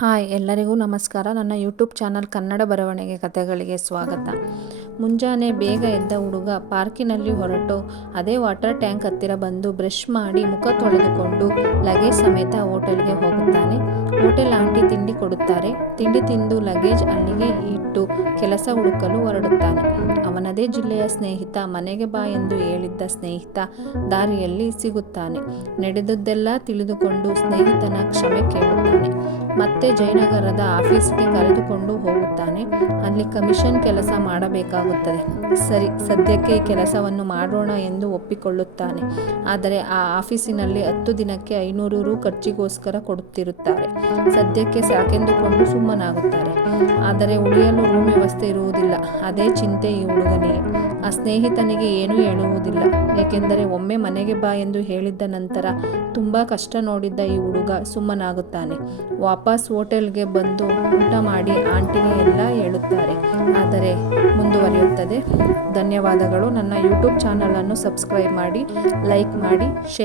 Hi, ಎಲ್ಲರಿಗೂ ನಮಸ್ಕಾರ. ನನ್ನ ಯೂಟ್ಯೂಬ್ ಚಾನಲ್ ಕನ್ನಡ ಬರವಣಿಗೆ ಕಥೆಗಳಿಗೆ ಸ್ವಾಗತ. ಮುಂಜಾನೆ ಬೇಗ ಎದ್ದ ಹುಡುಗ ಪಾರ್ಕಿನಲ್ಲಿ ಹೊರಟು ಅದೇ ವಾಟರ್ ಟ್ಯಾಂಕ್ ಹತ್ತಿರ ಬಂದು ಬ್ರಷ್ ಮಾಡಿ ಮುಖ ತೊಳೆದುಕೊಂಡು ಲಗೇಜ್ ಸಮೇತ ಹೋಟೆಲ್ಗೆ ಹೋಗುತ್ತಾನೆ. ಹೋಟೆಲ್ ಆಂಟಿ ತಿಂಡಿ ಕೊಡುತ್ತಾರೆ. ತಿಂಡಿ ತಿಂದು ಲಗೇಜ್ ಅಲ್ಲಿಗೆ ಇಟ್ಟು ಕೆಲಸ ಹುಡುಕಲು ಹೊರಡುತ್ತಾನೆ. ಅವನದೇ ಜಿಲ್ಲೆಯ ಸ್ನೇಹಿತ, ಮನೆಗೆ ಬಾ ಎಂದು ಹೇಳಿದ್ದ ಸ್ನೇಹಿತ ದಾರಿಯಲ್ಲಿ ಸಿಗುತ್ತಾನೆ. ನಡೆದದ್ದೆಲ್ಲ ತಿಳಿದುಕೊಂಡು ಸ್ನೇಹಿತನ ಕ್ಷಮೆ ಕೇಳುತ್ತಾನೆ. ಮತ್ತೆ ಜಯನಗರದ ಆಫೀಸ್ಗೆ ಕರೆದುಕೊಂಡು ಹೋಗುತ್ತಾನೆ. ಅಲ್ಲಿ ಕಮಿಷನ್ ಕೆಲಸ ಮಾಡಬೇಕಾಗುತ್ತದೆ. ಸರಿ, ಸದ್ಯಕ್ಕೆ ಕೆಲಸವನ್ನು ಮಾಡೋಣ ಎಂದು ಒಪ್ಪಿಕೊಳ್ಳುತ್ತಾನೆ. ಆದರೆ ಆ ಆಫೀಸಿನಲ್ಲಿ ಹತ್ತು ದಿನಕ್ಕೆ ಐನೂರು ರು ಖರ್ಚಿಗೋಸ್ಕರ ಕೊಡುತ್ತಿರುತ್ತಾರೆ. ಸದ್ಯಕ್ಕೆ ಸಾಕೆಂದುಕೊಂಡು ಸುಮ್ಮನಾಗುತ್ತಾರೆ. ಆದರೆ ಉಳಿಯಲು ರೂಮ್ ವ್ಯವಸ್ಥೆ ಇರುವುದಿಲ್ಲ. ಅದೇ ಚಿಂತೆ ಈ ಹುಡುಗನಿಗೆ ಆ ಸ್ನೇಹಿತನಿಗೆ ಏನೂ ಹೇಳುವುದಿಲ್ಲ. ಏಕೆಂದರೆ ಒಮ್ಮೆ ಮನೆಗೆ ಬಾ ಎಂದು ಹೇಳಿದ್ದ ನಂತರ ತುಂಬ ಕಷ್ಟ ನೋಡಿದ್ದ ಈ ಹುಡುಗ ಸುಮ್ಮನಾಗುತ್ತಾನೆ. ವಾಪಸ್ ಹೋಟೆಲ್ಗೆ ಬಂದು ಊಟ ಮಾಡಿ ಆಂಟಿಗೆ ಎಲ್ಲ ಹೇಳುತ್ತಾರೆ. ಆದರೆ ಮುಂದುವರಿಯುತ್ತದೆ. ಧನ್ಯವಾದಗಳು. ನನ್ನ ಯೂಟ್ಯೂಬ್ ಚಾನಲನ್ನು ಸಬ್ಸ್ಕ್ರೈಬ್ ಮಾಡಿ, ಲೈಕ್ ಮಾಡಿ ಶೇರ್